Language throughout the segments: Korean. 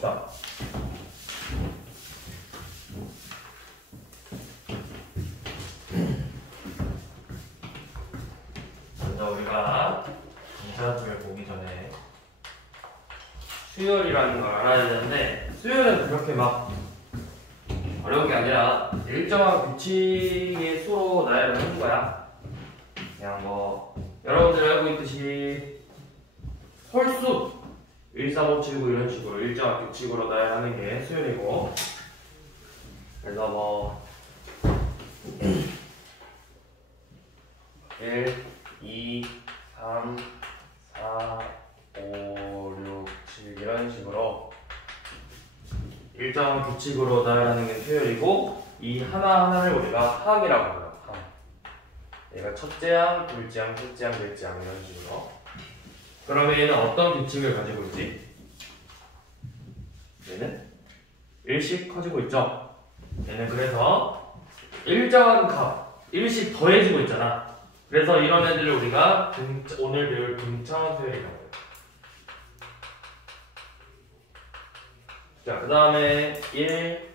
봅시다. 먼저 우리가 등차수열 보기 전에 수열이라는 걸 알아야 되는데, 수열은 그렇게 막 어려운 게 아니라 일정한 규칙의 수로 나열을 하는 거야. 그냥 뭐 여러분들 알고 있듯이 홀수 1, 3, 5, 7, 9 이런 식으로 일정한 규칙으로 나열하는 게 수열이고, 그래서 뭐 1, 2, 3, 4, 5, 6, 7 이런 식으로 일정한 규칙으로 나열하는 게 수열이고, 이 하나하나를 우리가 항이라고 해요. 항. 얘가 첫째 항, 둘째 항, 셋째 항, 넷째 항 이런 식으로. 그러면 얘는 어떤 규칙을 가지고 있지? 얘는 일씩 커지고 있죠? 얘는 그래서 일정한 값, 일씩 더해지고 있잖아. 그래서 이런 애들을 우리가 오늘 배울 등차수열이라고 해요. 자, 그 다음에 1,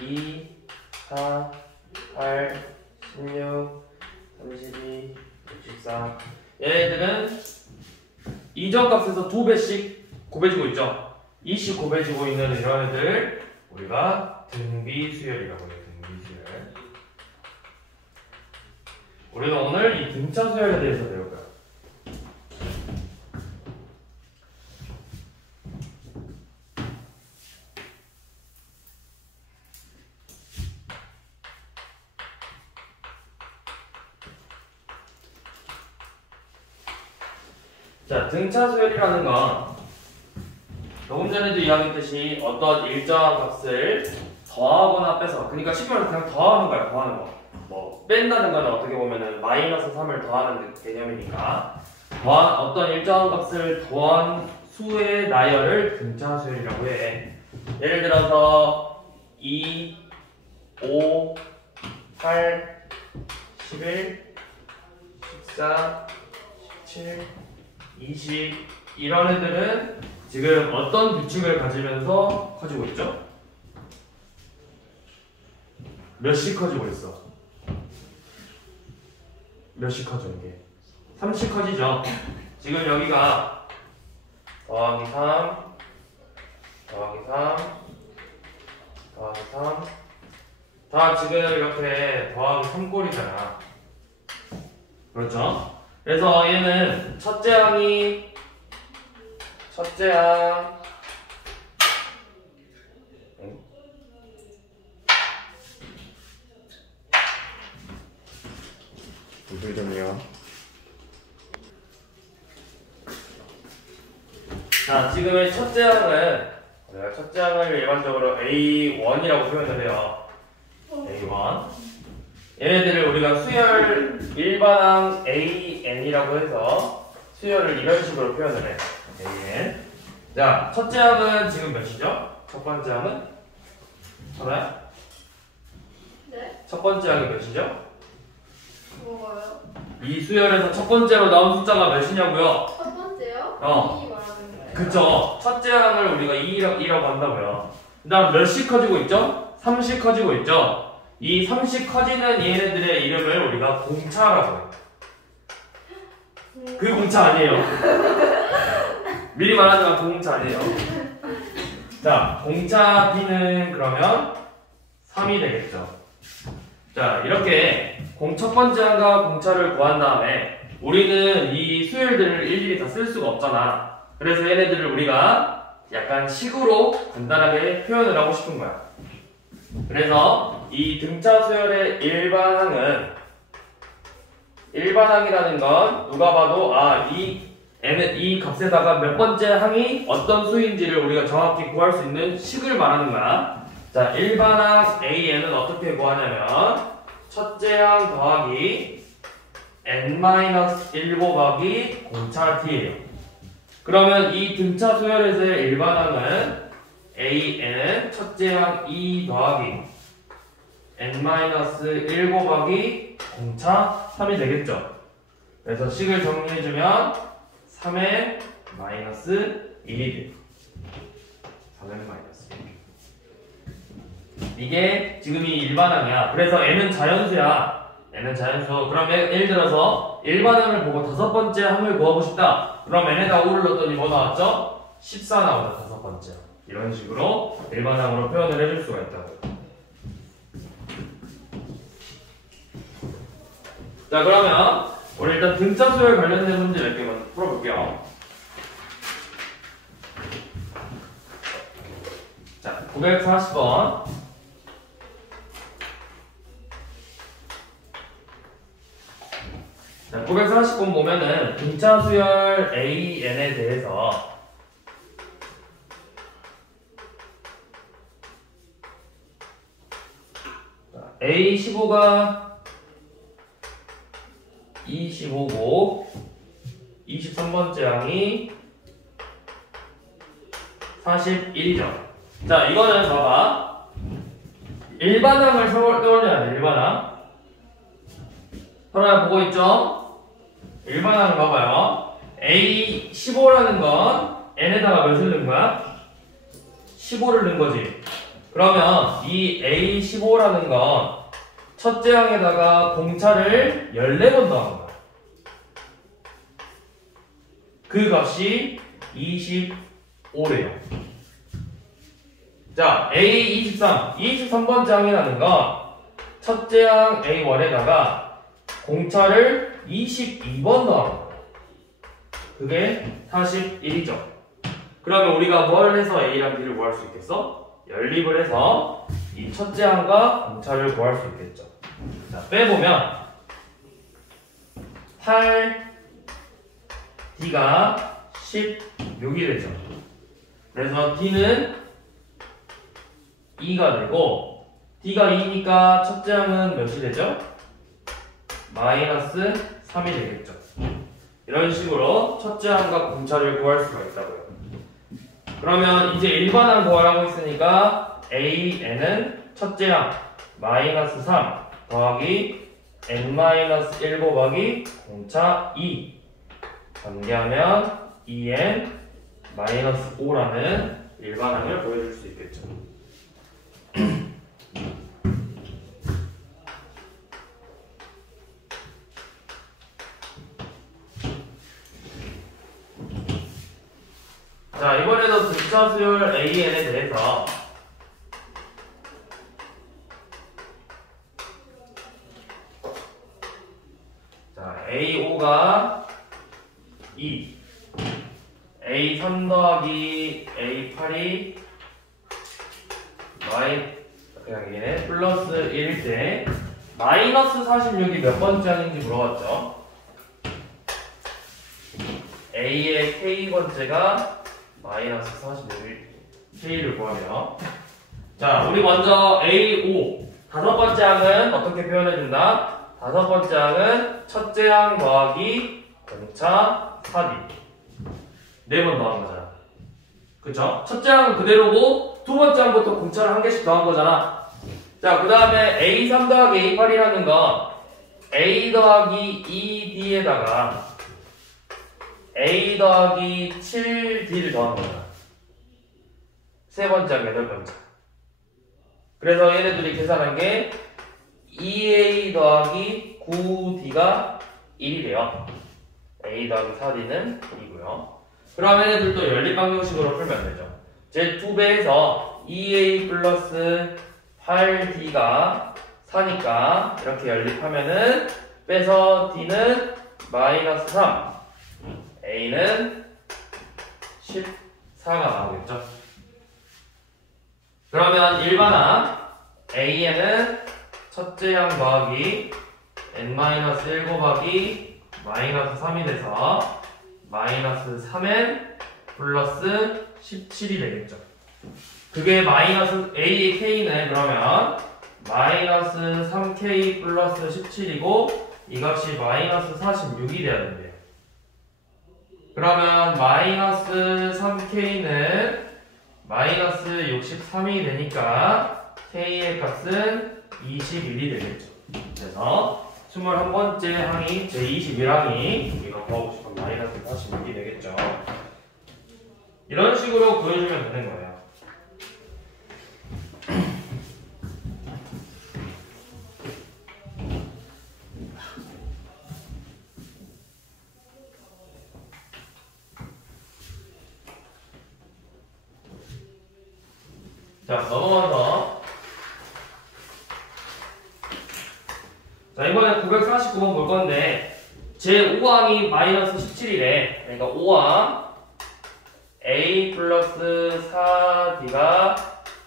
2, 4, 8, 16, 32, 64. 얘네들은 이전 값에서 2배씩 곱해지고 있죠. 2씩 곱해지고 있는 이런 애들 우리가 등비수열이라고 해요. 등비수열. 우리는 오늘 이 등차수열에 대해서 배울 거야. 자, 등차수열이라는 건 조금 전에도 이야기했듯이 어떤 일정한 값을 더하거나 빼서, 그러니까 쉽게 말해서 그냥 더하는 거야. 더하는 거. 뭐 뺀다는 거는 어떻게 보면은 마이너스 3을 더하는 개념이니까, 어떤 일정한 값을 더한 수의 나열을 등차수열이라고 해. 예를 들어서 2, 5, 8, 11, 14, 17, 20 이런 애들은 지금 어떤 규칙을 가지면서 커지고 있죠? 몇씩 커지고 있어? 몇씩 커져 이게? 3씩 커지죠? 지금 여기가 더하기 3 더하기 3 더하기 3 다 지금 이렇게 더하기 3꼴이잖아. 그렇죠? 그래서 얘는 첫째 항이 첫째 항 무슨 점이야? 자, 지금의 첫째 항은 우리가 첫째 항을 일반적으로 A1이라고 표현을 해요. A1. 얘네들을 우리가 수열 일반항 AN이라고 해서 수열을 이런 식으로 표현을 해. AN. 자, 첫째 항은 지금 몇이죠? 첫 번째 항은? 하나야? 네? 첫 번째 항이 몇이죠? 뭐가요? 이 수열에서 첫 번째로 나온 숫자가 몇이냐고요? 첫 번째요? 어. 2 말하는 거예요? 그쵸. 첫째 항을 우리가 2라고 한다고요. 그 다음 몇씩 커지고 있죠? 3씩 커지고 있죠? 이 3씩 커지는 얘네들의 이름을 우리가 공차라고 해요. 그 공차 아니에요. 미리 말하지만 그 공차 아니에요. 자, 공차 B는 그러면 3이 되겠죠. 자, 이렇게 첫 번째 항과 공차를 구한 다음에 우리는 이 수열들을 일일이 다 쓸 수가 없잖아. 그래서 얘네들을 우리가 약간 식으로 간단하게 표현을 하고 싶은 거야. 그래서 이 등차수열의 일반항이라는 건 누가 봐도 이 값에다가 몇 번째 항이 어떤 수인지를 우리가 정확히 구할 수 있는 식을 말하는 거야. 자, 일반항 AN은 어떻게 구하냐면 첫째 항 더하기 n-1 곱하기 공차 T예요. 그러면 이 등차수열에서의 일반항은 AN은 첫째 항 2 더하기 n-1 곱하기 공차 3이 되겠죠. 그래서 식을 정리해주면 3의 마이너스 1이 돼. 3n 마이너스 1. 이게 지금이 일반항이야. 그래서 n은 자연수야. n은 자연수. 그럼 예를 들어서 일반항을 보고 다섯 번째 항을 구하고 싶다. 그럼 n에다 5를 넣었더니 뭐 나왔죠? 14 나오죠. 다섯 번째. 이런 식으로 일반항으로 표현을 해줄 수가 있다고. 자, 그러면 우리 일단 등차 수열 관련된 문제 몇 개만 풀어볼게요. 자, 940번. 자, 940번 보면은 등차 수열 AN에 대해서 A15가 25고 23번째 항이 41이죠. 자, 이거는 봐봐. 일반항을 떠올려야 돼. 일반항. 서로야 보고 있죠? 일반항을 봐봐요. A15라는 건 n에다가 몇을 넣은 거야? 15를 넣은 거지. 그러면 이 A15라는 건 첫째 항에다가 공차를 14번 더한 거야. 그 값이 25래요. 자, A23, 23번째 항이라는 건 첫째 항 A1에다가 공차를 22번 더한 거야. 그게 41이죠. 그러면 우리가 뭘 해서 A랑 B를 구할 수 있겠어? 연립을 해서 이 첫째 항과 공차를 구할 수 있겠죠. 자, 빼보면 8D가 16이 되죠. 그래서 D는 2가 되고 D가 2니까 첫째 항은 몇이 되죠? 마이너스 3이 되겠죠. 이런 식으로 첫째 항과 공차를 구할 수가 있다고요. 그러면 이제 일반항 구하라고 했으니까 AN은 첫째 항 마이너스 3 더하기 n-1 곱하기 공차 2 전개하면 2n 마이너스 5라는 일반항을 보여줄 수 있겠죠. 자, 이번에도 등차 수열 AN에 대해서 자, A5가 2 A3 더하기 A8이 그냥 이게 플러스 1일 때 마이너스 46이 몇 번째 항인지 물어봤죠. A의 K번째가 마이너스 46일 K를 구하면 자, 우리 먼저 A5 다섯 번째 항은 어떻게 표현해준다? 다섯 번째 항은 첫째 항 더하기 공차 4D 4번 더한 거잖아. 그쵸? 첫째 항은 그대로고 두 번째 항부터 공차를 한 개씩 더한 거잖아. 자, 그 다음에 A3 더하기 A8이라는 건 A 더하기 2D에다가 A 더하기 7D를 더한 거잖아. 세 번째 항, 여덟 번째. 그래서 얘네들이 계산한 게 2A 더하기 9D가 1이래요. A 더하기 4D는 2고요. 그럼 얘네들도 연립방정식으로 풀면 되죠. 제 2배에서 2A 플러스 8D가 4니까 이렇게 연립하면은 빼서 D는 마이너스 3 A는 14가 나오겠죠. 그러면 일반항 AN은 첫째 항 더하기 n-1 곱하기 마이너스 3이 돼서 마이너스 3n 플러스 17이 되겠죠. 그게 마이너스 A의 K는 그러면 마이너스 3K 플러스 17이고 이 값이 마이너스 46이 돼야 된대요. 그러면 마이너스 3K는 마이너스 63이 되니까 K의 값은 21이 되겠죠. 그래서 21번째 항이 제21항이 우리가 구하고 싶은 마이너스 46이 되겠죠. 이런 식으로 구해주면 되는 거예요. 자, 넘어가서. 자, 이번에 949번 볼 건데, 제5항이 마이너스 17이래. 그러니까 5항 a 플러스 4d가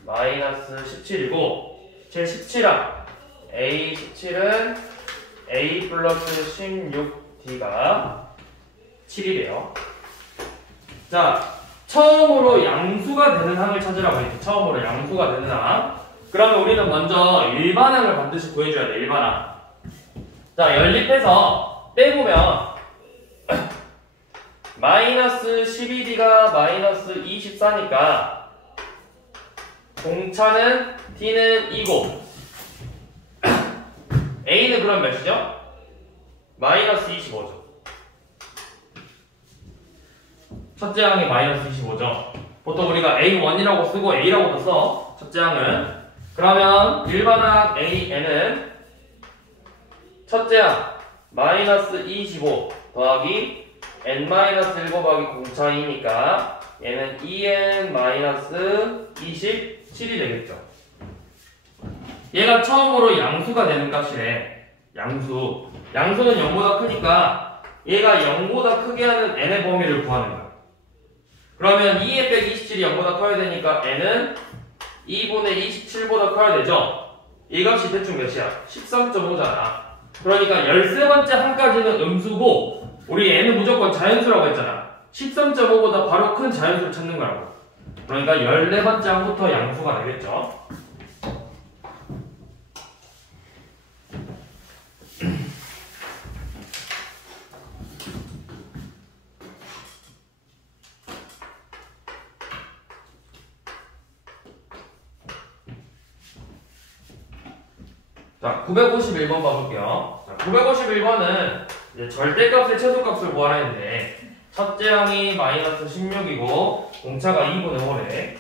마이너스 17이고, 제17항 a17은 a 플러스 16d가 7이래요. 자, 처음으로 양수가 되는 항을 찾으라고 했지. 처음으로 양수가 되는 항. 그러면 우리는 먼저 일반항을 반드시 구해줘야 돼. 일반항. 자, 연립해서 빼보면 마이너스 12d가 마이너스 24니까 공차는 d는 2고 a는 그럼 몇이죠? 마이너스 25죠. 첫째 항이 마이너스 25죠. 보통 우리가 A1이라고 쓰고 A라고도 써. 첫째 항은. 그러면 일반항 AN은 첫째 항 마이너스 25 더하기 n-1 곱하기 공차이니까 얘는 2n 마이너스 27이 되겠죠. 얘가 처음으로 양수가 되는 값이래. 양수. 양수는 0보다 크니까 얘가 0보다 크게 하는 n의 범위를 구하는 거야. 그러면 2n 빼기 27이 0보다 커야 되니까 n은 2분의 27보다 커야 되죠? 이 값이 대충 몇이야? 13.5잖아. 그러니까 13번째 항까지는 음수고 우리 n은 무조건 자연수라고 했잖아. 13.5보다 바로 큰 자연수를 찾는 거라고. 그러니까 14번째 항부터 양수가 되겠죠? 자, 951번 봐볼게요. 자, 951번은 이제 절대값의 최소값을 구하라 했는데 첫째 항이 마이너스 16이고 공차가 2분의 5래.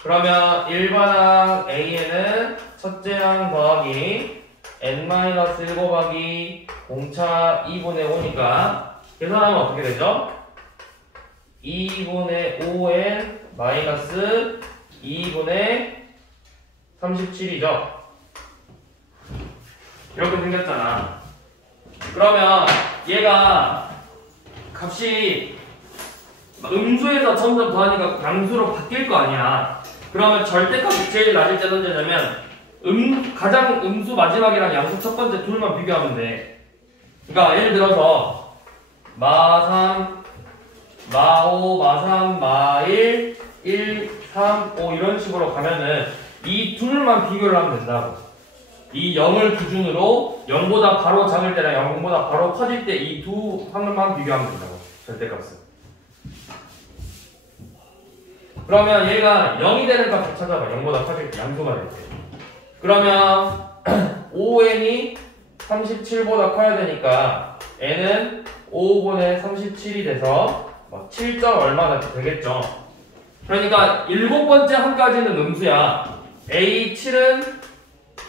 그러면 일반항 A에는 첫째 항 더하기 n-1 곱하기 공차 2분의 5니까 계산하면 어떻게 되죠? 2분의 5n 마이너스 2분의 37이죠? 이렇게 생겼잖아. 그러면 얘가 값이 음수에서 점점 더하니까 양수로 바뀔 거 아니야. 그러면 절대값이 제일 낮을 때 언제냐면 가장 음수 마지막이랑 양수 첫 번째 둘만 비교하면 돼. 그러니까 예를 들어서 마3, 마5, 마3, 마1, 1, 3, 5 이런 식으로 가면은 이 둘만 비교를 하면 된다고. 이 0을 기준으로 0보다 바로 작을 때랑 0보다 바로 커질 때 이 두 확률만 비교하면 된다고. 절대값은. 그러면 얘가 0이 되는 값을 찾아봐. 0보다 커질 때 양수가 될 때. 그러면 5n이 37보다 커야 되니까 n은 5분의 37이 돼서 7점 얼마나 되겠죠. 그러니까 7번째 항까지는 음수야. A7은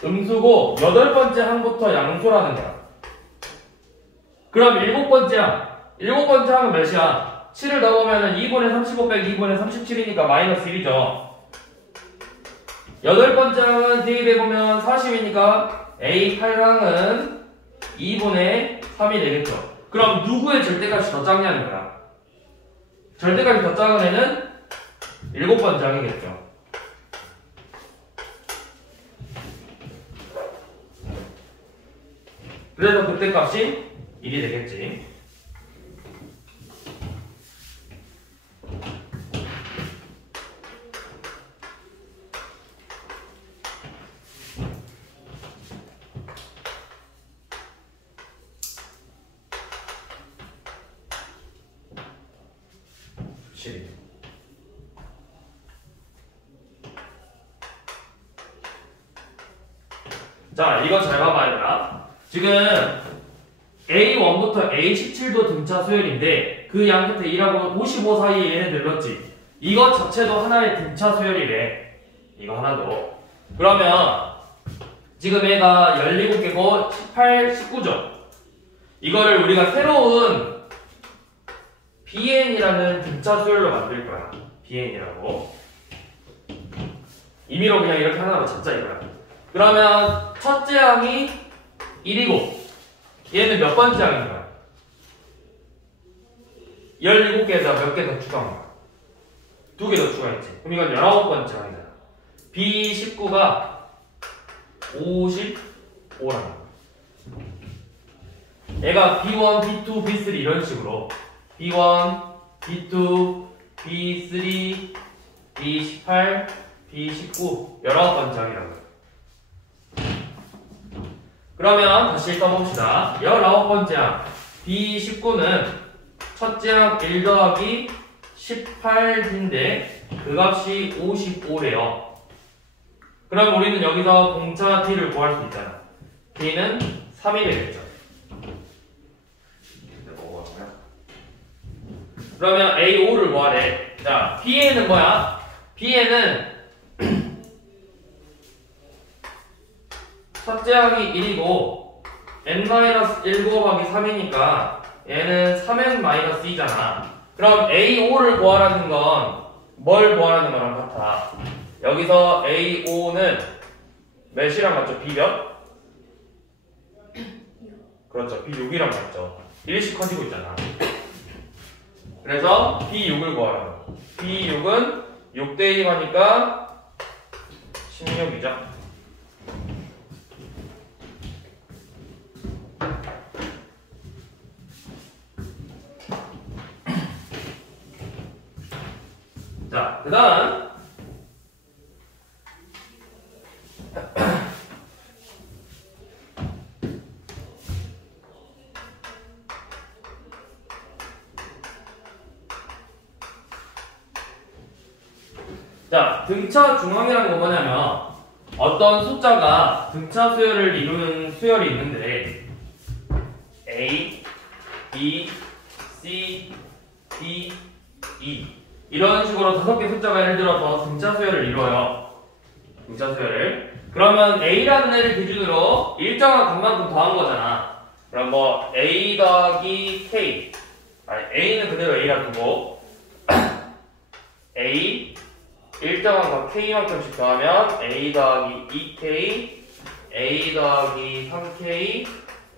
음수고 8번째 항부터 양수라는 거야. 그럼 7번째 항. 7번째 항은 몇이야? 7을 넣으면 2분의 35 빼기 2분의 37이니까 마이너스 1이죠. 8번째 항은 대입해보면 40이니까 A8항은 2분의 3이 되겠죠. 그럼 누구의 절대값이 더 작냐는 거야. 절대값이 더 작은 애는 7번째 항이겠죠. 그래서 그때 값이 1이 되겠지. 자, 이거 잘 봐봐, 얘들아. 지금 A1부터 A17도 등차 수열인데 그 양 끝에 1하고 55 사이에 얘네 들렀지. 이거 자체도 하나의 등차 수열이래. 이거 하나도. 그러면 지금 얘가 17개고 18, 19죠. 이거를 우리가 새로운 BN이라는 등차 수열로 만들 거야. BN이라고. 임의로 그냥 이렇게 하나로 잡자 이거야. 그러면 첫째 항이 1이고 얘는 몇 번째 항인 거야? 17개에다 몇 개 더 추가한 거야? 2개 더 추가했지. 그럼 이건 19번째 항이잖아. B19가 55라는 거야. 얘가 B1, B2, B3 이런 식으로 B1, B2, B3, B18, B19 19번째 항이라는 거야. 그러면 다시 써봅시다. 19번째 항 B19는 첫째 항 1 더하기 18D인데 그 값이 55래요. 그럼 우리는 여기서 공차 D를 구할 수 있잖아. D는 3이 되겠죠. 그러면 A5를 구하래. 자, B에는 뭐야? B에는 첫째 항이 1이고 n-1 곱하기 3이니까 얘는 3n-2잖아. 그럼 A5를 구하라는 건 뭘 구하라는 거랑 같아? 여기서 A5는 몇이랑 같죠? B 몇? 그렇죠. B6이랑 같죠. 1씩 커지고 있잖아. 그래서 B6을 구하라는 거. B6은 6 대 2 하니까 16이죠. 자, 그 다음 자, 등차 중앙이라는 건 뭐냐면 어떤 숫자가 등차 수열을 이루는 수열이 있는데 A, B, C, D, E 이런 식으로 5개 숫자가 예를 들어서 등차 수열을 이루어요. 등차 수열을. 그러면 A라는 애를 기준으로 일정한 값만큼 더한 거잖아. 그럼 뭐 A 더하기 K 아니 A는 그대로 A라 두고 A 일정한 값 K만큼씩 더하면 A 더하기 2K A 더하기 3K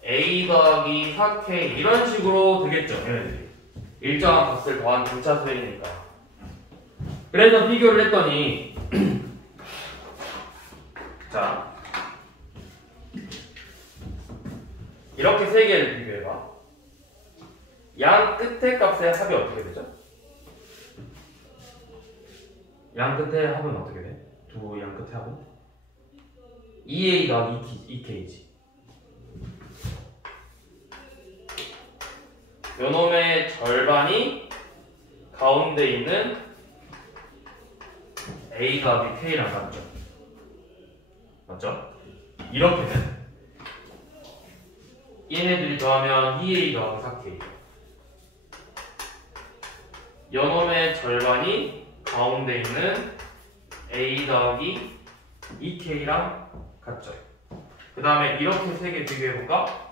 A 더하기 4K 이런 식으로 되겠죠. 얘네들이. 일정한 값을 더한 등차 수열이니까. 그래서 비교를 했더니 자 이렇게 세 개를 비교해봐. 양 끝의 값의 합이 어떻게 되죠? 양 끝의 합은 어떻게 돼? 두 양 끝의 합은? 2A 더하기 2K지. 요놈의 절반이 가운데 있는 A 더하기 K랑 같죠? 맞죠? 이렇게는 얘네들이 더하면 2A 더하기 4K 요놈의 절반이 가운데 있는 A 더하기 2K랑 같죠? 그 다음에 이렇게 세 개 비교해볼까?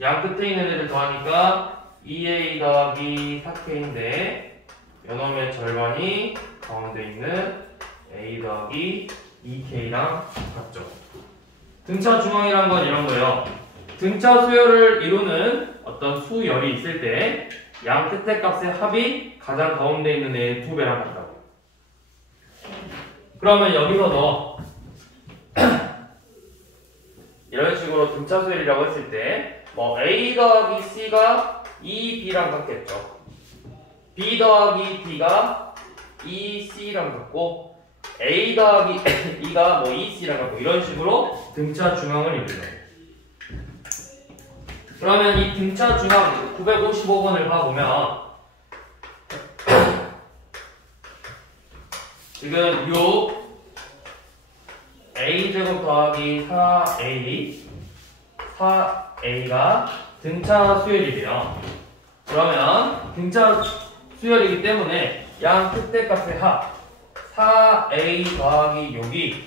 양 끝에 있는 애들 더하니까 2A 더하기 4K인데 요놈의 절반이 가운데 있는 A 더하기 2K랑 같죠. 등차 중앙이란 건 이런 거예요. 등차 수열을 이루는 어떤 수열이 있을 때 양 끝의 값의 합이 가장 가운데 있는 애의 2배랑 같다고. 그러면 여기서도 이런 식으로 등차 수열이라고 했을 때 뭐 A 더하기 C가 2B랑 같겠죠. B 더하기 D가 2C랑 같고 A 더하기 E가 뭐 2C랑 같고 이런 식으로 등차 중앙을 이루죠. 그러면 이 등차 중앙 955번을 봐보면 지금 6 A제곱 더하기 4A가 등차 수열이래요. 그러면 등차 수열이기 때문에 양 끝의 값의 합 4A 더하기 6이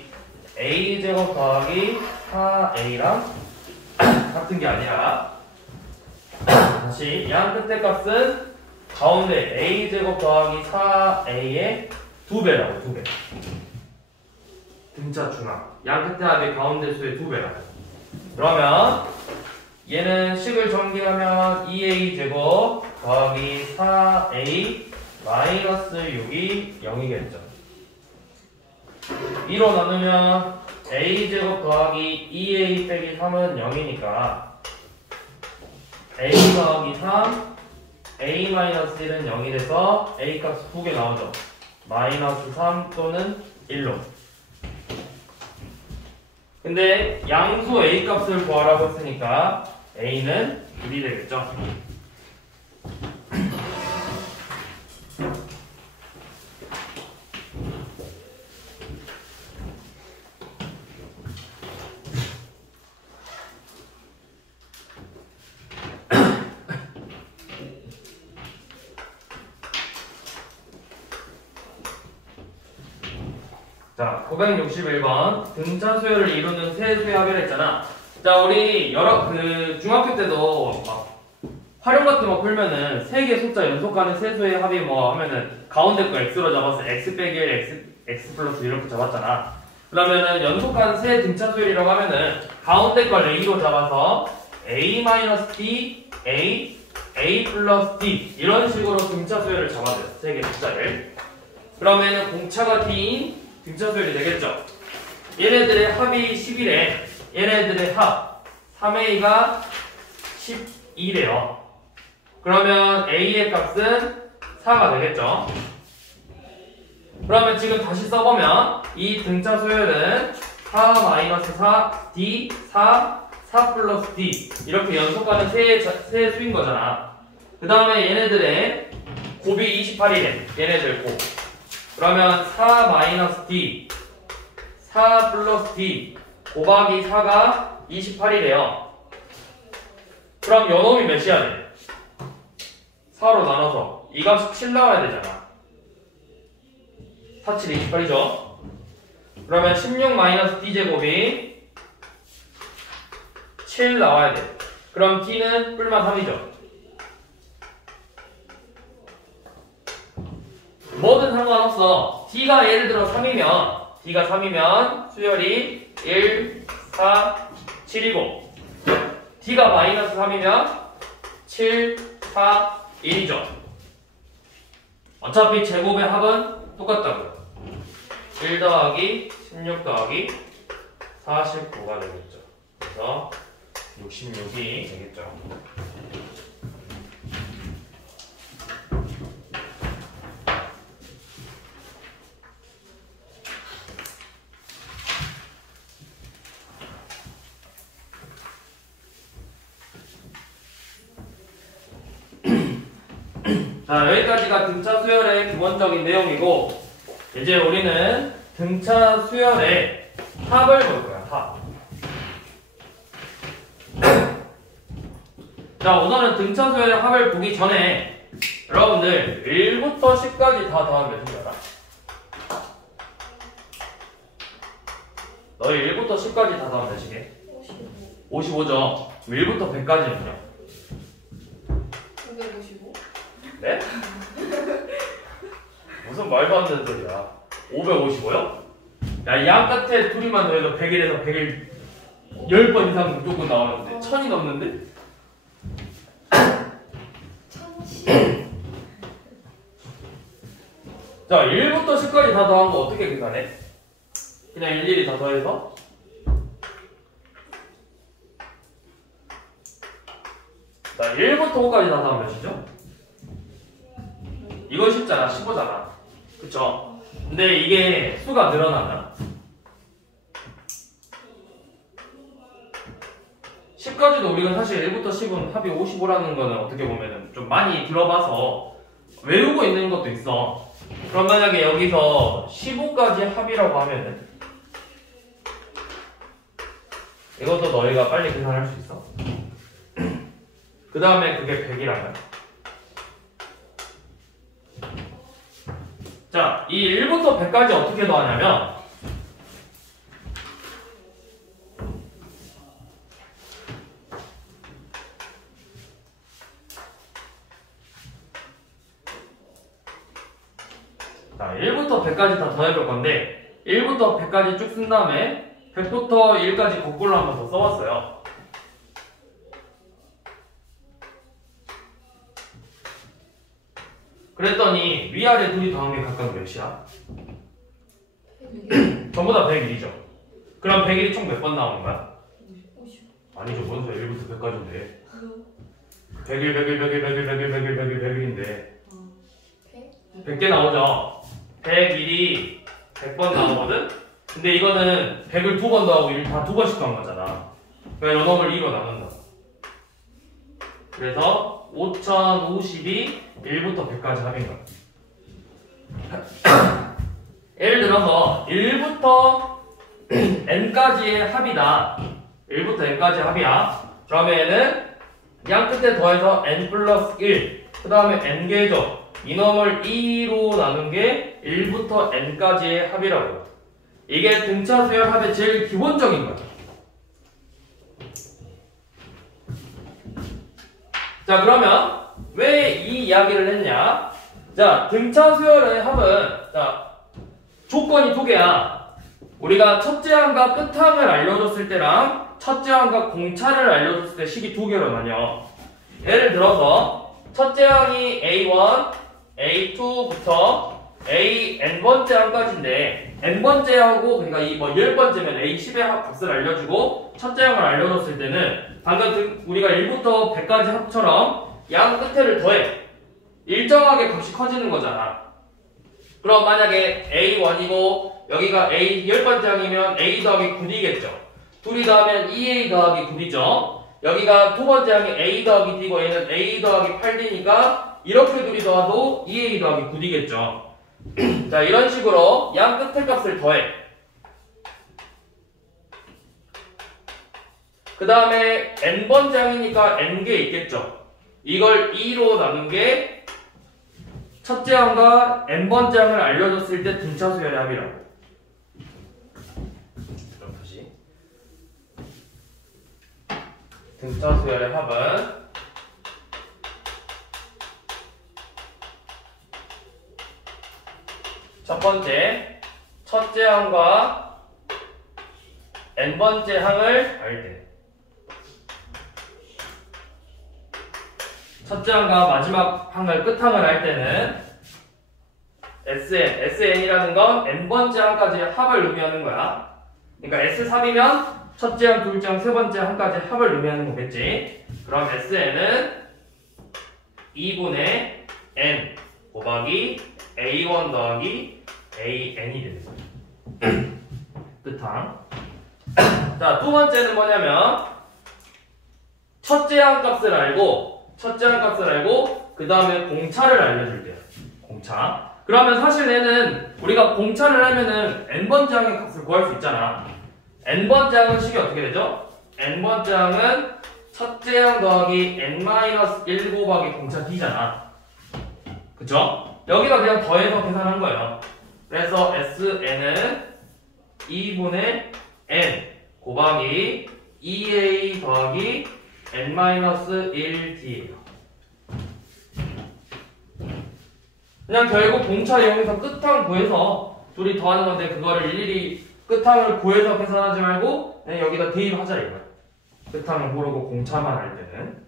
A제곱 더하기 4A랑 같은 게 아니라 다시 양 끝의 값은 가운데 A제곱 더하기 4A의 2배라고 2배. 등차 중합. 양 끝에 합이 가운데 수의 2배라. 그러면 얘는 식을 전개하면 2a 제곱 더하기 4a 마이너스 6이 0이겠죠. 2로 나누면 a 제곱 더하기 2a 빼기 3은 0이니까 a 더하기 3 a 마이너스 1은 0이 돼서 a 값 2개 나오죠. 마이너스 3 또는 1로. 근데 양수 a 값을 구하라고 했으니까 a는 1이 되겠죠. 자, 961번 등차 수열을 이루는 세 수의 합의를 했잖아. 자, 우리 중학교 때도 막 활용 같은 거 풀면은 세 개 숫자 연속하는 세 수의 합이 뭐 하면은 가운데 거 x로 잡아서 x 빼기 1, x 플러스 이렇게 잡았잖아. 그러면은 연속한 세 등차 수열이라고 하면은 가운데 걸 a로 잡아서 a 마이너스 d, a 플러스 d 이런 식으로 등차 수열을 잡아야 돼요. 세 개 숫자를. 그러면은 공차가 d인 등차 수열이 되겠죠. 얘네들의 합이 11에 얘네들의 합 3a가 12래요. 그러면 a의 값은 4가 되겠죠. 그러면 지금 다시 써보면 이 등차 수열은 4 마이너스 4 d 4 플러스 d 이렇게 연속하는 세 수인 거잖아. 그 다음에 얘네들의 곱이 28이래. 얘네들 곱. 그러면 4 마이너스 d 4 플러스 d 곱하기 4가 28이래요. 그럼 요놈이 몇이야 돼? 4로 나눠서 이 값이 7 나와야 되잖아. 4, 7, 28이죠. 그러면 16 마이너스 d 제곱이 7 나와야 돼. 그럼 t는 뿔만 3이죠. 뭐든 상관없어. t가 예를 들어 3이면 수열이 1, 4, 7이고 t가 마이너스 3이면 7, 4, 1이죠. 어차피 제곱의 합은 똑같다고요. 1 더하기 16 더하기 49가 되겠죠. 그래서 66이 되겠죠. 자, 여기까지가 등차 수열의 기본적인 내용이고 이제 우리는 등차 수열의 합을 볼 거야. 합. 자, 우선은 등차 수열의 합을 보기 전에 여러분들 1부터 10까지 다 더하면 몇인 줄 알아? 너희 1부터 10까지 다 더하면 몇이게? 55죠. 1부터 100까지는요? 555? 네? 무슨 말도 안 되는 소리야. 555요? 야, 이 양 끝에 둘이만 더해도 100일에서 100일 10번 이상 무조건 나오는데 1000이 넘는데? 1000시? 자, 1부터 10까지 다 더한 거 어떻게 계산해? 그냥 일일이 다 더해서? 자, 1부터 5까지 다 더하면 몇이죠? 이거 쉽잖아. 15잖아. 그쵸? 근데 이게 수가 늘어나나? 10까지도 우리가 사실 1부터 10은 합이 55라는 거는 어떻게 보면은 좀 많이 들어봐서 외우고 있는 것도 있어. 그럼 만약에 여기서 15까지 합이라고 하면은 이것도 너희가 빨리 계산할 수 있어. 그 다음에 그게 100이라면 자, 이 1부터 100까지 어떻게 더하냐면 자, 1부터 100까지 다 더해볼 건데 1부터 100까지 쭉 쓴 다음에 100부터 1까지 거꾸로 한번 더 써봤어요. 그랬더니 위아래 둘이 더한 게 각각 몇이야? 전부 다 101이죠. 그럼 101이 총 몇 번 나오는 거야? 50. 아니죠. 뭔 소리야. 1부터 100까지인데. 100일, 100일, 100일, 100일, 100일, 100일, 100일, 100일인데. 100개 나오죠. 101이 100번 나오거든? 근데 이거는 100을 2번 더하고 1 다 2번씩 더한 거잖아. 그러니까 요 놈을 2로 나눈다. 그래서 5050이 1부터 100까지 합인 거야. 예를 들어서 1부터 n까지의 합이다. 1부터 n까지 합이야. 그러면은 양 끝에 더해서 n 플러스 1, 그 다음에 n개죠. 이놈을 2로 나눈 게 1부터 n까지의 합이라고. 이게 등차 수열 합의 제일 기본적인 거야. 자, 그러면 왜 이 이야기를 했냐? 자, 등차 수열의 합은 자, 조건이 두 개야. 우리가 첫째 항과 끝항을 알려줬을 때랑 첫째 항과 공차를 알려줬을 때 식이 두 개로 나뉘어. 예를 들어서 첫째 항이 A1, A2부터 AN번째 항까지인데 n번째 항고 그러니까 이 10번째면 A10의 값을 알려주고 첫째 항을 알려줬을 때는 방금 우리가 1부터 100까지 합처럼 양 끝에를 더해. 일정하게 값이 커지는 거잖아. 그럼 만약에 A1이고 여기가 A 10번째 항이면 A 더하기 9D겠죠. 둘이 더하면 2A 더하기 9D죠. 여기가 두 번째 항이 A 더하기 D고 얘는 A 더하기 8D니까 이렇게 둘이 더해도 2A 더하기 9D겠죠. 자, 이런 식으로 양 끝에 값을 더해. 그 다음에 n번째 항이니까 n개 있겠죠. 이걸 2로 나눈 게 첫째 항과 n번째 항을 알려줬을 때 등차 수열의 합이라고. 그럼 다시 등차 수열의 합은 첫 번째, 첫째 항과 n번째 항을 알 때. 첫째 항과 마지막 항을 끝항을 할 때는 SN이라는 건 n번째 항까지 합을 의미하는 거야. 그러니까 S3이면 첫째 항, 둘째 항, 세 번째 항까지 합을 의미하는 거겠지. 그럼 SN은 2분의 n 곱하기 A1 더하기 AN이 되는 거야. 끝항. 자, 두 번째는 뭐냐면 첫째 항 값을 알고 그 다음에 공차를 알려줄 때야. 공차. 그러면 사실 얘는 우리가 공차를 하면은 n번째 항의 값을 구할 수 있잖아. n번째 항은 식이 어떻게 되죠? n번째 항은 첫째 항 더하기 n-1 곱하기 공차 d잖아. 그쵸? 여기가 그냥 더해서 계산한 거예요. 그래서 SN은 2분의 n 곱하기 2a 더하기 n-1d예요. 그냥 결국 공차 이용해서 끝항 구해서 둘이 더하는 건데 그거를 일일이 끝항을 구해서 계산하지 말고 그냥 여기다 대입하자 이거야. 끝항을 모르고 공차만 할 때는.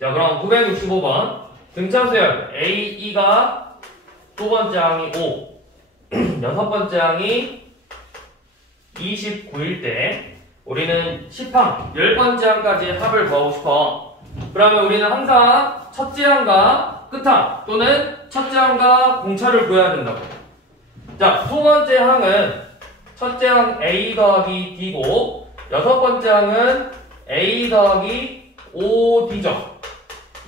자, 그럼 965번 등차수열 A2가 두 번째 항이 5, 여섯 번째 항이 29일 때 우리는 10항, 10번째 항까지 합을 구하고 싶어. 그러면 우리는 항상 첫째 항과 끝항 또는 첫째 항과 공차를 구해야 된다고. 자, 두 번째 항은 첫째 항 A 더하기 D고 여섯 번째 항은 A 더하기 5D죠.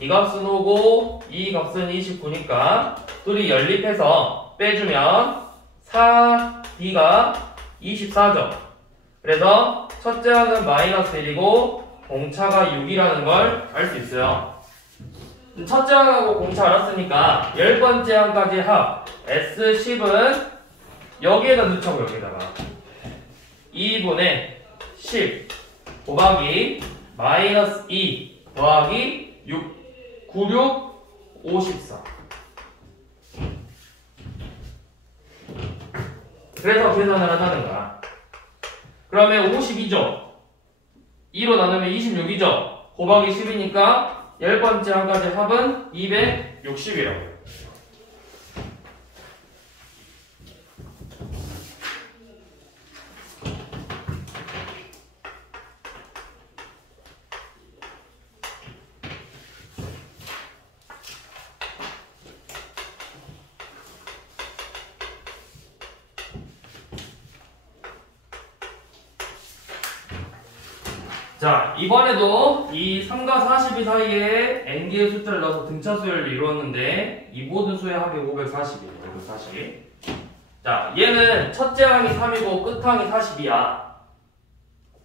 이 값은 5고 이 값은 29니까 둘이 연립해서 빼주면 4D가 24죠. 그래서 첫째 항은 마이너스 1이고 공차가 6이라는 걸 알 수 있어요. 첫째 항하고 공차 알았으니까 10번째 항까지 합 S10은 여기에다 넣자고. 여기다가 2분의 10 곱하기 마이너스 2 더하기 6 96 54. 그래서 계산을 한다는 거야. 그러면 52죠. 2로 나누면 26이죠. 곱하기 10이니까 10번째 한 가지 합은 260이라고. 자, 이번에도 이 3과 42 사이에 n개의 숫자를 넣어서 등차수열을 이루었는데 이 모든 수의 합이 540이에요. 540. 자, 얘는 첫째 항이 3이고 끝항이 40이야.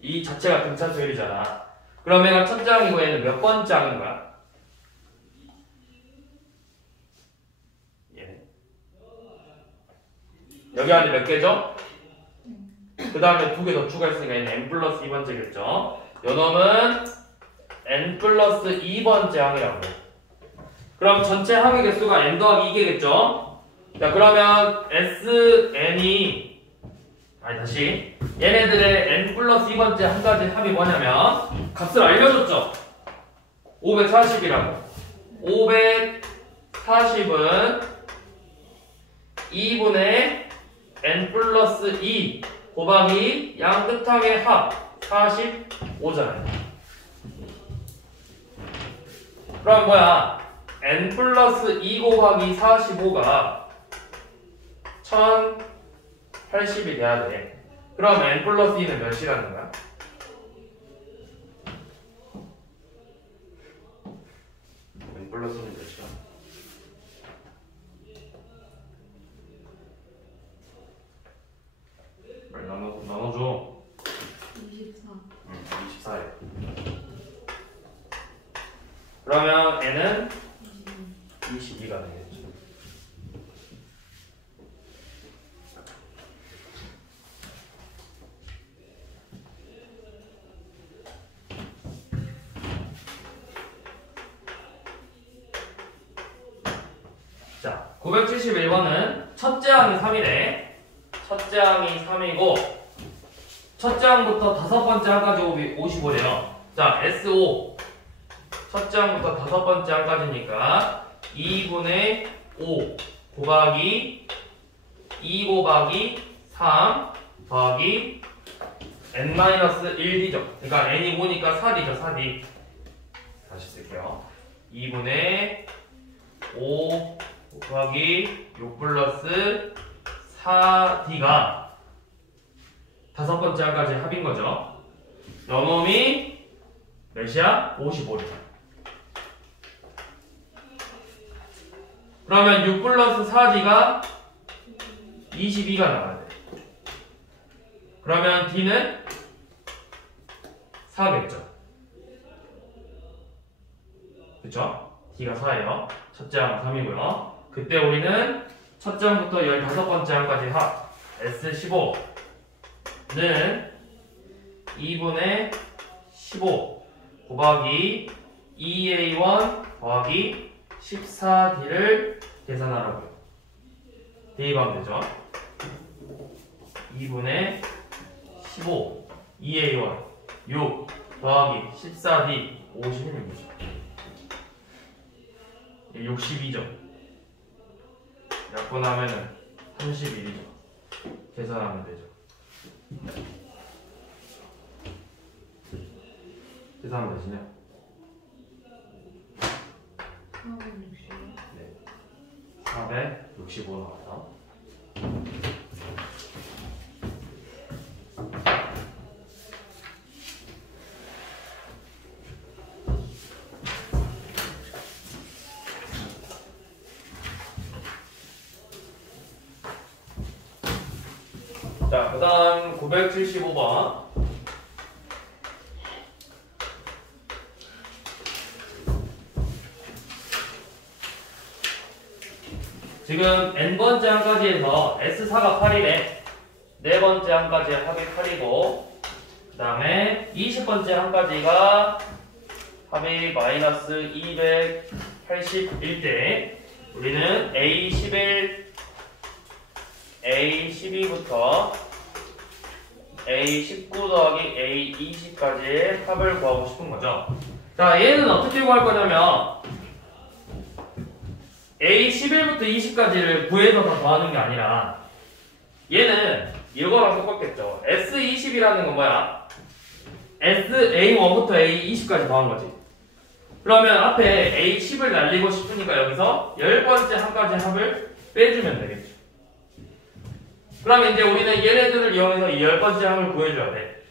이 자체가 등차수열이잖아. 그럼 얘가 첫째 항이고 얘는 몇 번째 항인 거야? 얘는 여기 안에 몇 개죠? 그 다음에 2개 더 추가했으니까 얘는 n 플러스 2번째겠죠. 요놈은 n 플러스 2번째 항이라고. 그럼 전체 항의 개수가 n 더하기 2개겠죠? 자, 그러면 sn이 다시 얘네들의 n 플러스 2번째 한 가지 합이 뭐냐면 값을 알려줬죠? 540이라고. 540은 2분의 n 플러스 2 곱하기 양 끝항의 합 45잖아요. 그럼 뭐야? n 플러스 2 곱하기 45가 1080이 돼야 돼. 그럼 n 플러스 2는 몇이라는 거야? n 플러스 2는 몇이야? 빨리 나눠줘. 24. 24에. 그러면 n은 22가 되겠죠. 자, 971번은 첫째 항이 3이래. 첫째 항이 3이고 첫째 항부터 다섯 번째 항까지 55래요. 자, SO 첫째 항부터 다섯 번째 항까지니까 2분의 5 곱하기 2 곱하기 3 더하기 n-1d죠. 그러니까 n이 5니까 4d죠. 4d. 다시 쓸게요. 2분의 5 곱하기 6 플러스 4d가 다섯 번째 항까지 합인 거죠. 요놈이 몇이야? 55죠. 그러면 6 플러스 4d가 22가 나와야 돼. 그러면 d는 4겠죠. 그쵸? d가 4예요. 첫째 항은 3이고요. 그때 우리는 첫째 항부터 15번째 항까지 합 S15는 2분의 15 곱하기 2a1 더하기 14d를 계산하라고요. 대입하면 되죠. 2분의 15 2a1 6 더하기 14d 56이죠. 62죠. 약분하면은 31이죠. 계산하면 되죠. 계산하면 되시냐? 460. 네. 465 나와요. 자, 그 다음 975번. 지금 n번째 항까지 해서 S4가 8이래. 네 번째 한까지 합이 8이고 그 다음에 20번째 한까지가 합이 마이너스 281일 때 우리는 A11, A12부터 A19 더하기 A20까지의 합을 구하고 싶은 거죠. 자, 얘는 어떻게 구할 거냐면 A11부터 20까지를 구해서 다 더하는 게 아니라 얘는 이거랑 똑같겠죠. S20이라는 건 뭐야? A1부터 A20까지 더한 거지. 그러면 앞에 A10을 날리고 싶으니까 여기서 10번째 한까지 합을 빼주면 되겠죠. 그러면 이제 우리는 얘네들을 이용해서 이 10번째 합을 구해줘야 돼.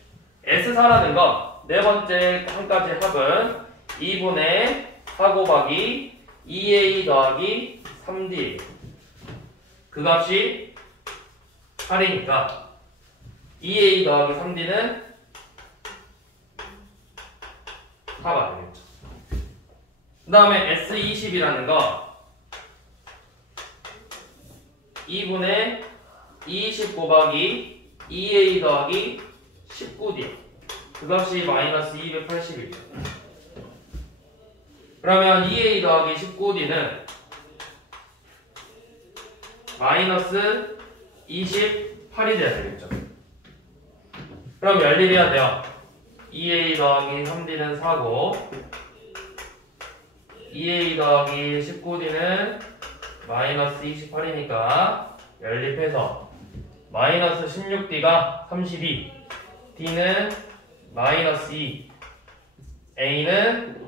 S4라는 건 네 번째 한까지 합은 2분의 4 곱하기 2A 더하기 3D. 그 값이 8이니까 2A 더하기 3D는 4가 되겠죠. 그 다음에 S20이라는 거 2분의 20 곱하기 2A 더하기 19D. 그 값이 마이너스 280이죠. 그러면 2A 더하기 19D는 마이너스 28이 돼야 되겠죠. 그럼 열일해야 돼요. 2A 더하기 3D는 4고 2A 더하기 19D는 마이너스 28이니까 연립해서 마이너스 16D가 32 D는 마이너스 2 A는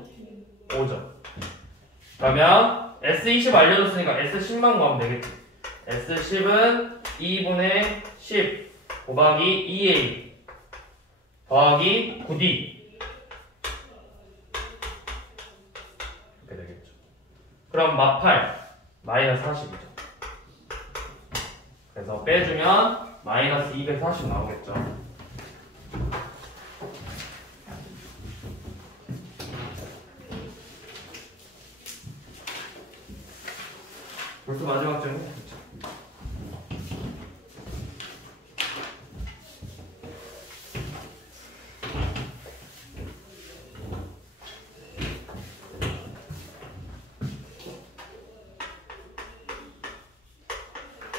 5죠. 그러면 S20 알려줬으니까 S10만 구하면 되겠지. S10은 2분의 10 곱하기 2A 더하기 9D 이렇게 되겠죠. 그럼 마8 마이너스 40이죠. 그래서 빼주면 마이너스 240 나오겠죠. 벌써 마지막 질문.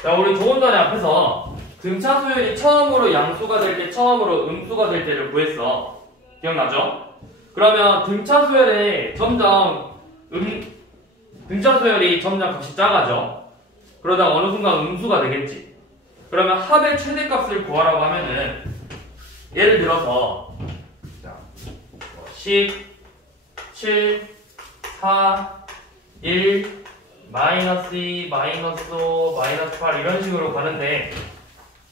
자, 우리 조금 전에 앞에서 등차 수열이 처음으로 양수가 될 때, 처음으로 음수가 될 때를 구했어. 기억나죠? 그러면 등차 수열에 점점 등차 수열이 점점 값이 작아져. 그러다가 어느 순간 음수가 되겠지. 그러면 합의 최대값을 구하라고 하면은 예를 들어서 10, 7, 4, 1, 마이너스 2, 마이너스 5, 마이너스 8 이런 식으로 가는데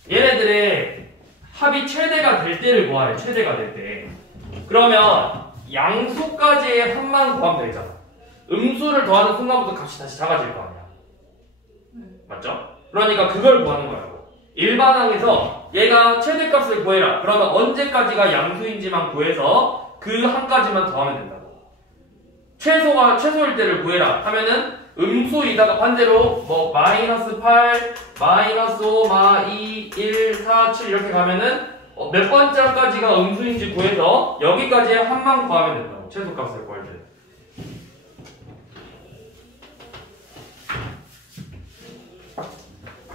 얘네들의 합이 최대가 될 때를 구하래. 최대가 될 때. 그러면 양수까지의 합만 구하면 되잖아. 음수를 더하는 순간부터 값이 다시 작아질 거 아니야. 맞죠? 그러니까 그걸 구하는 거라고. 일반항에서 얘가 최대값을 구해라. 그러면 언제까지가 양수인지만 구해서 그 한까지만 더하면 된다고. 최소일 때를 구해라 하면은 음수이다가 반대로 뭐 마이너스 8, 마이너스 5, 마2, 1, 4, 7 이렇게 가면은 몇 번째까지가 음수인지 구해서 여기까지의 한만 구하면 된다고. 최소값을 구할 때.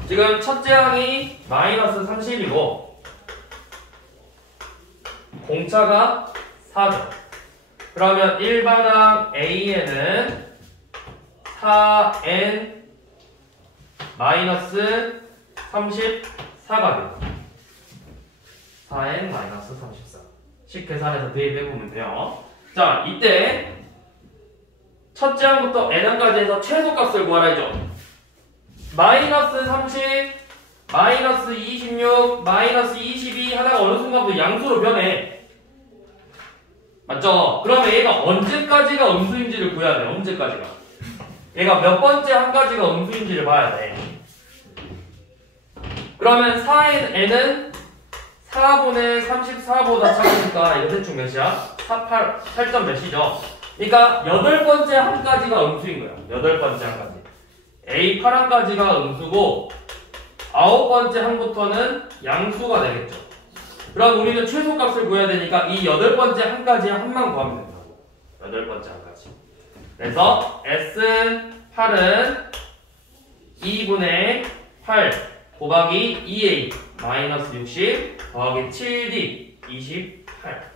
지금 첫째 항이 마이너스 30이고 공차가 4죠. 그러면 일반항 A에는 4n 마이너스 34가 돼요. 4n 마이너스 34. 식 계산해서 대입해보면 돼요. 자, 이때 첫째 항부터 n항까지 해서 최소값을 구하라 했죠. 마이너스 30, 마이너스 26, 마이너스 22 하다가 어느 순간부터 양수로 변해. 맞죠? 그러면 얘가 언제까지가 음수인지를 구해야 돼. 언제까지가. 얘가 몇 번째 한 가지가 음수인지를 봐야 돼. 그러면 4n은 4분의 34보다 작으니까 이거 대충 몇이야? 8점 몇이죠? 그러니까 8번째 한 가지가 음수인 거야. 8번째 한 가지. A8항까지가 음수고 9번째 항부터는 양수가 되겠죠. 그럼 우리는 최소값을 구해야 되니까 이 8번째 항까지 한만 구하면 된다고. 8번째 항까지. 그래서 S8은 2분의 8 곱하기 2A 마이너스 60 더하기 7D 28.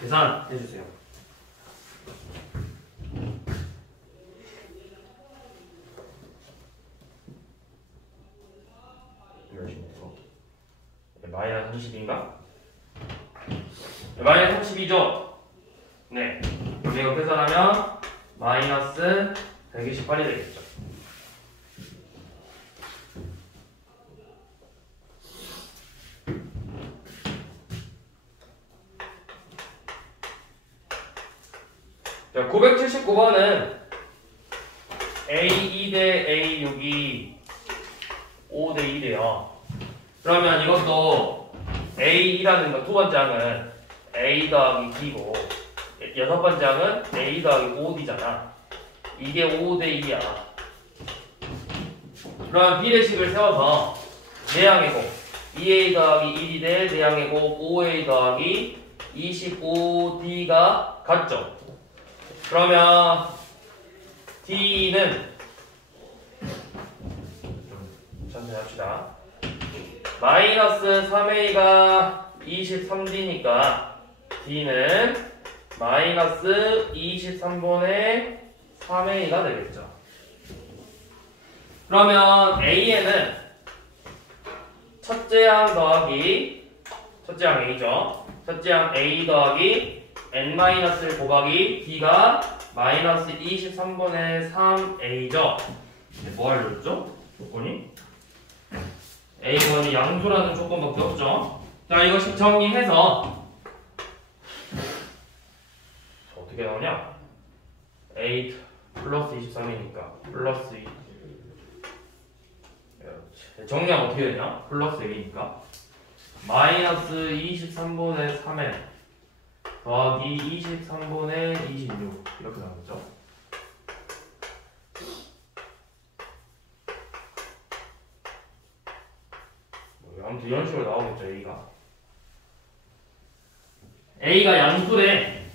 계산 해주세요. 마이너스 32인가? 마이너스 32죠? 네. 그럼 이거 계산하면 마이너스 128이 되겠죠. 자, 979번은 A2 대 A6이 5 대 2대요. 그러면 이것도 A2라는 거 두 번째 항은 A 더하기 D고 여섯 번째 항은 A 더하기 5D잖아. 이게 5 대 2야. 그럼 비례식을 세워서 내항이고 2A 더하기 1이 대 내항이고 5A 더하기 25D가 같죠. 그러면 D는 좀 천천히 합시다. 마이너스 3A가 23D니까 D는 마이너스 23분의 3A가 되겠죠. 그러면 A에는 첫째 항 더하기 첫째 항 A죠. 첫째 항 A 더하기 N-를 곱하기 D가 마이너스 23분의 3A죠. 뭐 알려줬죠? 조건이? A번이 양수라는 조건밖에 없죠. 자, 이거 정리해서 어떻게 나오냐? A 플러스 23이니까 플러스 2 정리하면 어떻게 되냐? 플러스 1이니까 마이너스 23분의 3n 더하기 23분의 26 이렇게 나오죠. 아무튼 이런 식으로 나오겠죠. A가 양수래.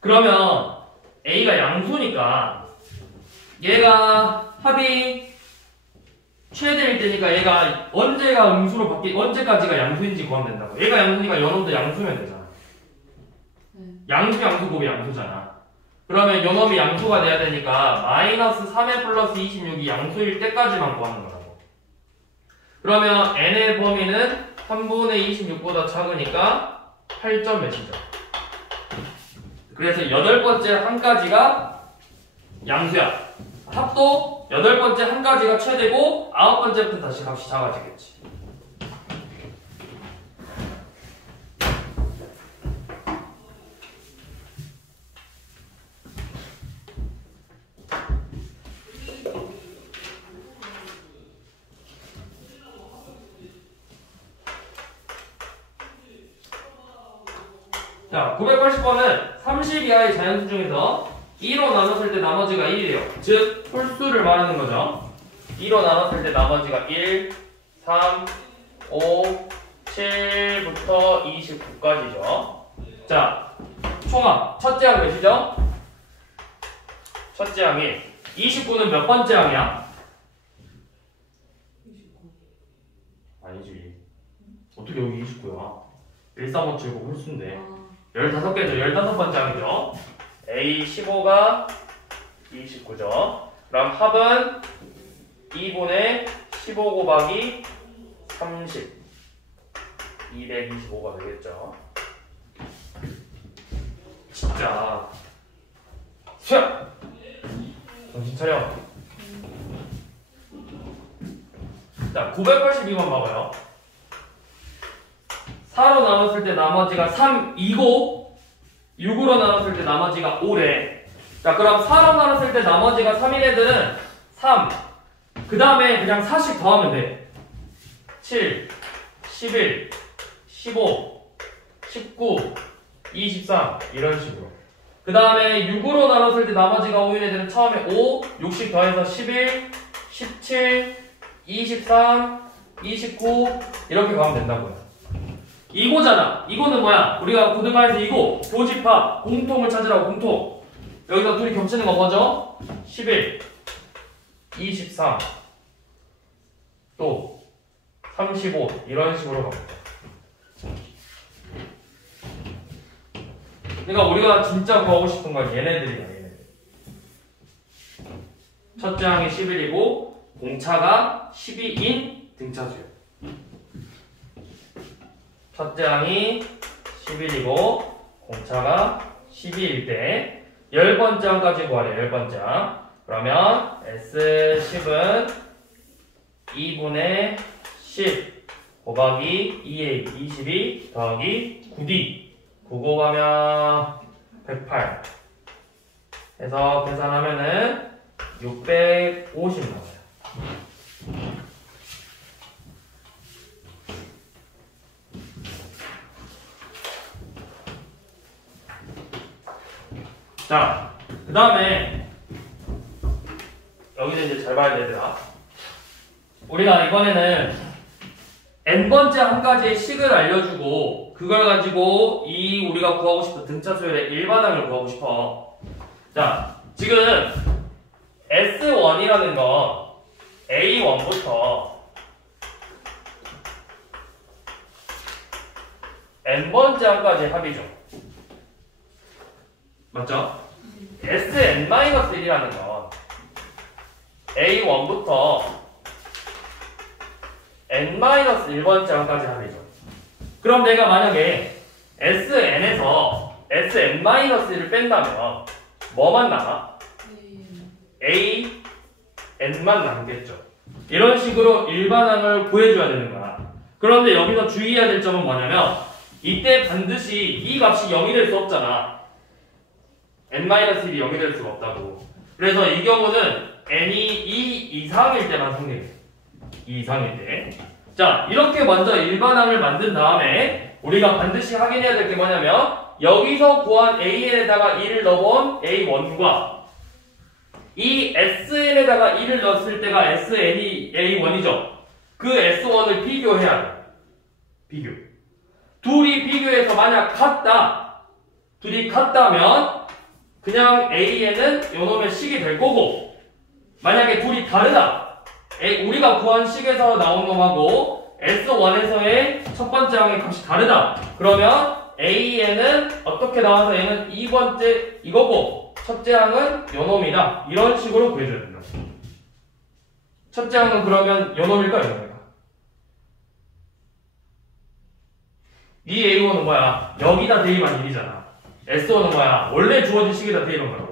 그러면 A가 양수니까 얘가 합이 최대일 때니까 얘가 언제가 음수로 언제까지가 양수인지 구하면 된다고. 얘가 양수니까 요놈도 양수면 되잖아. 양수 곱이 양수잖아. 그러면 요놈이 양수가 돼야 되니까 마이너스 3의 플러스 26이 양수일 때까지만 구하는 거라고. 그러면 n의 범위는 3분의 26보다 작으니까 8점 몇이죠. 그래서 8번째 항까지가 양수야. 합도 8번째 항까지가 최대고 9번째부터 다시 값이 작아지겠지. 자, 980번은 30 이하의 자연수 중에서 2로 나눴을 때 나머지가 1이에요. 즉, 홀수를 말하는 거죠. 2로 나눴을 때 나머지가 1, 3, 5, 7부터 29까지죠. 자, 총합. 첫째 항 몇이죠? 첫째 항이 29는 몇 번째 항이야? 29. 아니지. 어떻게 여기 29야? 1, 3, 5, 7, 9 홀수인데. 15개죠. 15번째 항이죠. A 15가 29죠. 그럼 합은 2분의 15 곱하기 30 225가 되겠죠. 진짜 수야! 정신 차려. 자, 982번 봐봐요. 4로 나눴을 때 나머지가 3, 2고 6으로 나눴을 때 나머지가 5래. 자, 그럼 4로 나눴을 때 나머지가 3인 애들은 3, 그 다음에 그냥 4씩 더하면 돼. 7, 11, 15, 19, 23 이런 식으로. 그 그 다음에 6으로 나눴을 때 나머지가 5인 애들은 처음에 5, 6씩 더해서 11, 17, 23, 29 이렇게 가면 된다고요. 이거잖아. 이거는 뭐야? 우리가 고등과에서 이거 교집합 공통을 찾으라고. 공통. 여기서 둘이 겹치는 거 뭐죠? 11, 23, 또 35 이런 식으로 갑니다. 그러니까 우리가 진짜 구하고 싶은 건 얘네들이야. 얘네들. 첫째 항이 11이고 공차가 12인 등차수요. 첫째 항이 11이고 공차가 12일 때 10번째 항까지 구하래. 10번째 항. 그러면 S10은 2분의 10 곱하기 2A 22 더하기 9D 9 곱하면 108 해서 계산하면은 650 나와요. 자, 그 다음에 여기는 이제 잘 봐야 되더라. 우리가 이번에는 n번째 한 가지의 식을 알려주고 그걸 가지고 이 우리가 구하고 싶은 등차수열의 일반항을 구하고 싶어. 자, 지금 S1이라는 건 A1부터 n번째 항까지 합이죠. 맞죠? Sn-1이라는 건 A1부터 n-1번째 항까지 합이죠. 그럼 내가 만약에 Sn에서 Sn-1을 뺀다면 뭐만 남아? An만 남겠죠. 이런 식으로 일반항을 구해줘야 되는 거야. 그런데 여기서 주의해야 될 점은 뭐냐면 이때 반드시 이 값이 0이 될 수 없잖아. n-1이 0이 될 수가 없다고. 그래서 이 경우는 n이 2 이상일 때만 성립해. 2 이상일 때. 자, 이렇게 먼저 일반항을 만든 다음에 우리가 반드시 확인해야 될 게 뭐냐면 여기서 구한 an에다가 2를 넣어본 a1과 이 sn에다가 2를 넣었을 때가 sn이 a1이죠. 그 s1을 비교해야 돼. 비교. 둘이 비교해서 만약 같다. 둘이 같다면 그냥 an은 요놈의 식이 될 거고 만약에 둘이 다르다. 우리가 구한 식에서 나온 놈하고 S1에서의 첫 번째 항의 값이 다르다. 그러면 AN은 어떻게 나와서 얘는 2번째 이거고 첫째 항은 요놈이다. 이런 식으로 구해줘야 된다. 첫째 항은 그러면 요놈일까 요놈일까? 이 A1은 뭐야? 여기다 대입한 1이잖아. S1은 뭐야? 원래 주어진 식에다 대입한 거라고.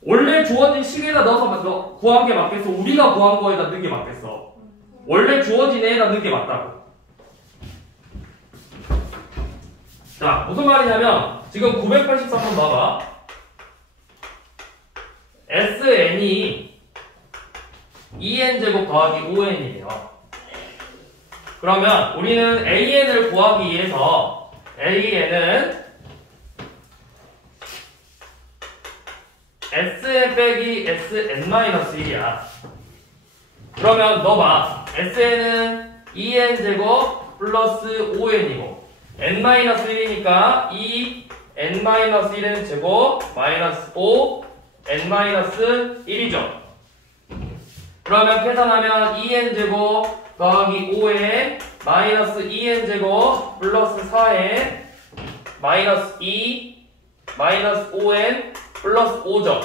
원래 주어진 식에다 넣어서 구한 게 맞겠어? 우리가 구한 거에다 넣은 게 맞겠어? 원래 주어진 애에다 넣은 게 맞다고. 자, 무슨 말이냐면 지금 983번 봐봐. SN이 2n제곱 더하기 5n이에요. 그러면 우리는 AN을 구하기 위해서 AN은 Sn 빼기 Sn-1이야. 그러면 너 봐. Sn은 2n제곱 플러스 5n이고 n-1이니까 2n-1은 제곱 마이너스 5 n-1이죠. 그러면 계산하면 2n제곱 더하기 5n 마이너스 2n제곱 플러스 4n 마이너스 2 마이너스 5n 플러스 5죠.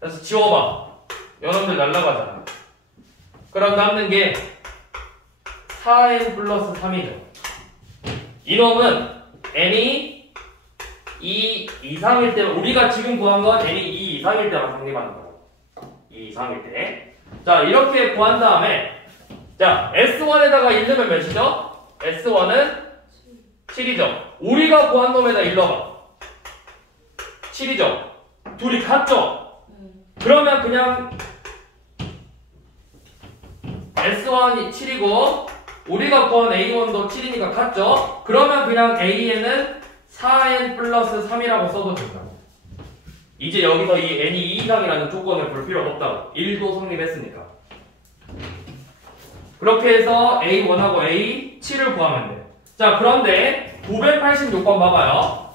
그래서 지워봐. 요놈들 날라가잖아. 그럼 남는 게 4n 플러스 3이죠. 이놈은 n이 2 이상일 때, 우리가 지금 구한 건 n이 2 이상일 때만 성립하는 거고. 2 이상일 때. 자, 이렇게 구한 다음에, 자, S1에다가 1 넣으면 몇이죠? S1은 7이죠. 우리가 구한 놈에다 1 넣어봐. 7이죠. 둘이 같죠? 그러면 그냥 S1이 7이고 우리가 구한 A1도 7이니까 같죠? 그러면 그냥 AN은 4n 플러스 3이라고 써도 된다고. 이제 여기서 이 n이 2 이상이라는 조건을 볼 필요가 없다고. 1도 성립했으니까. 그렇게 해서 A1하고 A7을 구하면 돼. 자, 그런데 986번 봐봐요.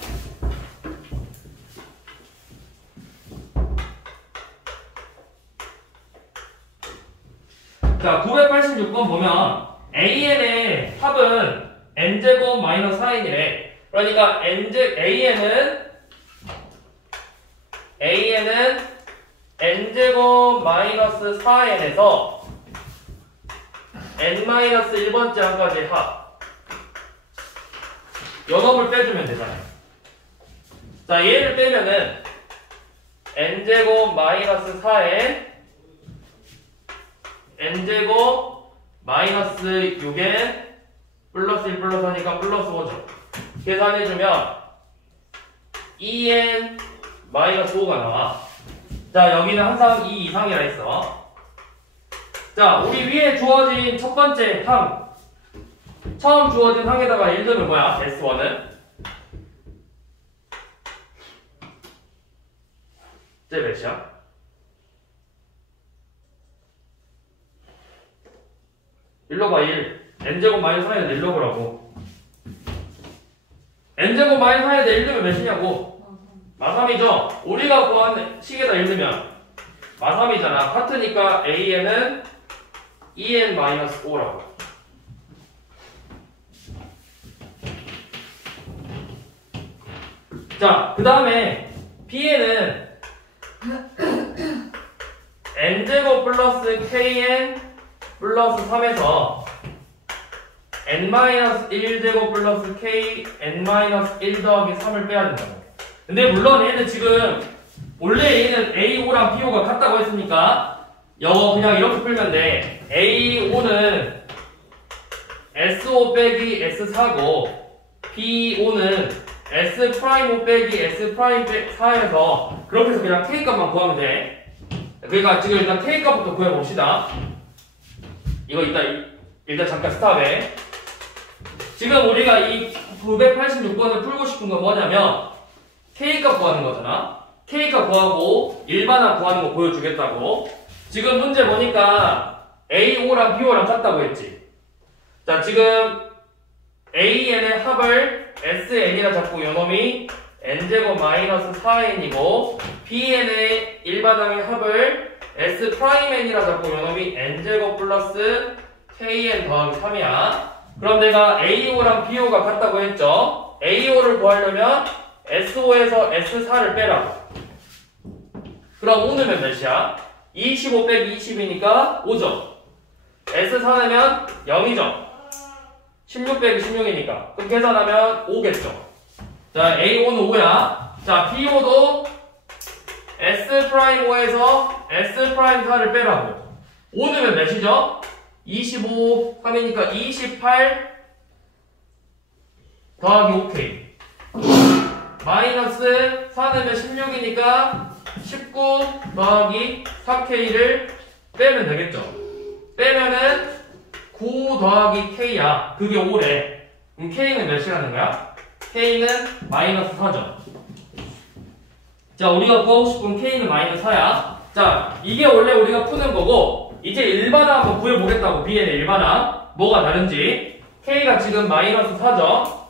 자, 986번 보면 AN의 합은 n제곱 마이너스 4n이래. 그러니까 AN은 n제곱 마이너스 4n에서 n-1번째 한까지 합. 요 놈을 빼주면 되잖아요. 자, 얘를 빼면은 n제곱 마이너스 4n n제곱 마이너스 6n 플러스 1 플러스 하니까 플러스 5죠. 계산해주면 2n 마이너스 5가 나와. 자, 여기는 항상 2 이상이라 했어. 자, 우리 위에 주어진 첫 번째 항, 처음 주어진 항에다가 1 넣으면 뭐야? S1은? 쟤 몇이야? 일러봐 1. n제곱 마이너스 4에다 1 넣으라고. n제곱 마이너스 4에다 1 넣으면 몇이냐고? 마3이죠? 우리가 구한 식에다 1 넣으면 마3이잖아. 같으니까 AN은 2n 마이너스 5라고. 자, 그 다음에 B에는 n제곱 플러스 kn 플러스 3에서 n-1제곱 플러스 k n-1 더하기 3을 빼야 된다고. 근데 물론 얘는 지금 원래 얘는 A5랑 B5가 같다고 했으니까 이거 그냥 이렇게 풀면 돼. A5는 S5 빼기 S4고 B5는 S'5 빼기 S'4에서 그렇게 해서 그냥 K값만 구하면 돼. 그러니까 지금 일단 K값부터 구해봅시다. 이거 일단 잠깐 스탑해. 지금 우리가 이 986번을 풀고 싶은 건 뭐냐면 K값 구하는 거잖아. K값 구하고 일반항 구하는 거 보여주겠다고. 지금 문제 보니까 A5랑 B5랑 같다고 했지. 자, 지금 AN의 합을 SN이라 잡고 요놈이 n제곱 마이너스 4n이고 BN의 일반항의 합을 S'N이라 잡고 요놈이 n제곱 플러스 KN 더하기 3이야. 그럼 내가 A5랑 B5가 같다고 했죠. A5를 구하려면 S5에서 S4를 빼라고. 그럼 5 넣으면 몇이야? 25 빼기 20이니까 5죠. S4 넣으면 0이죠. 16 빼기 16이니까. 그럼 계산하면 5겠죠. 자, A5는 5야. 자, B5도 S'5에서 S'4를 빼라고. 5 넣으면 몇이죠? 25, 3이니까 28 더하기 5K. 마이너스 4 넣으면 16이니까 19 더하기 4K를 빼면 되겠죠. 빼면은 9 더하기 K야. 그게 5래. 그럼 K는 몇이라는 거야? K는 마이너스 4죠. 자, 우리가 구하고 싶은 K는 마이너스 4야. 자, 이게 원래 우리가 푸는 거고, 이제 일반항 한번 구해보겠다고. B의 일반항. 뭐가 다른지. K가 지금 마이너스 4죠.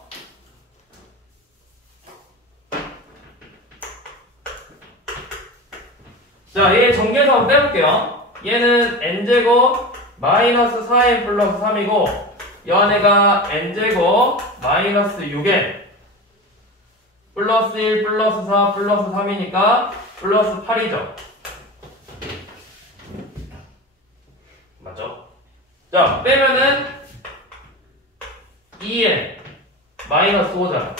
자, 얘 정계수 한번 빼볼게요. 얘는 n제곱 마이너스 4n 플러스 3이고 이 안에가 n제곱 마이너스 6n 플러스 1 플러스 4 플러스 3이니까 플러스 8이죠. 맞죠? 자, 빼면은 2n 마이너스 5잖아.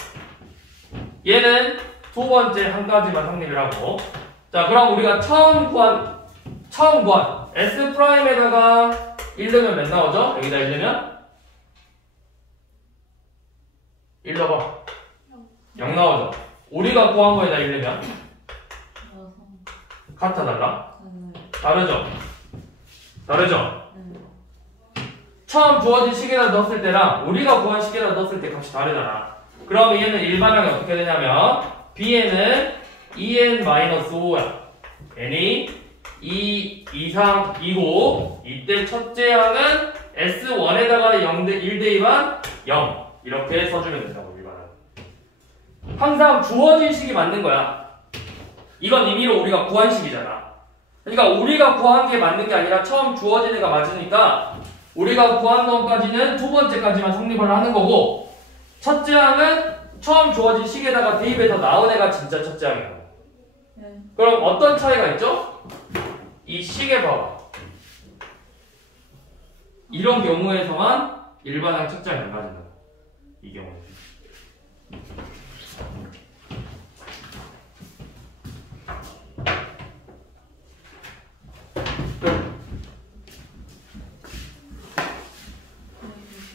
얘는 두 번째 한 가지만 확립을 하고. 자, 그럼 우리가 처음 구한 S'에다가 1 넣으면 몇 나오죠? 여기다 1 넣으면? 1 넣어봐. 0 나오죠? 우리가 구한 거에다 1 넣으면? 같아, 달라? 다르죠? 다르죠? 처음 주어진 식에다 넣었을 때랑 우리가 구한 식에다 넣었을 때 값이 다르잖아. 그럼 얘는 일반항이 어떻게 되냐면 B에는 2n-5야. n이 2 이상 2고 이때 첫째 항은 S1에다가 1 대입한 0 이렇게 써주면 된다고 일반은. 항상 주어진 식이 맞는 거야. 이건 임의로 우리가 구한 식이잖아. 그러니까 우리가 구한 게 맞는 게 아니라 처음 주어진 애가 맞으니까 우리가 구한 놈까지는 두 번째까지만 성립을 하는 거고 첫째 항은 처음 주어진 식에다가 대입해서 나온 애가 진짜 첫째 항이야. 네. 그럼 어떤 차이가 있죠? 이 식에 봐봐. 이런 경우에서만 일반항 첫째 항이 안 맞는다. 이 경우는.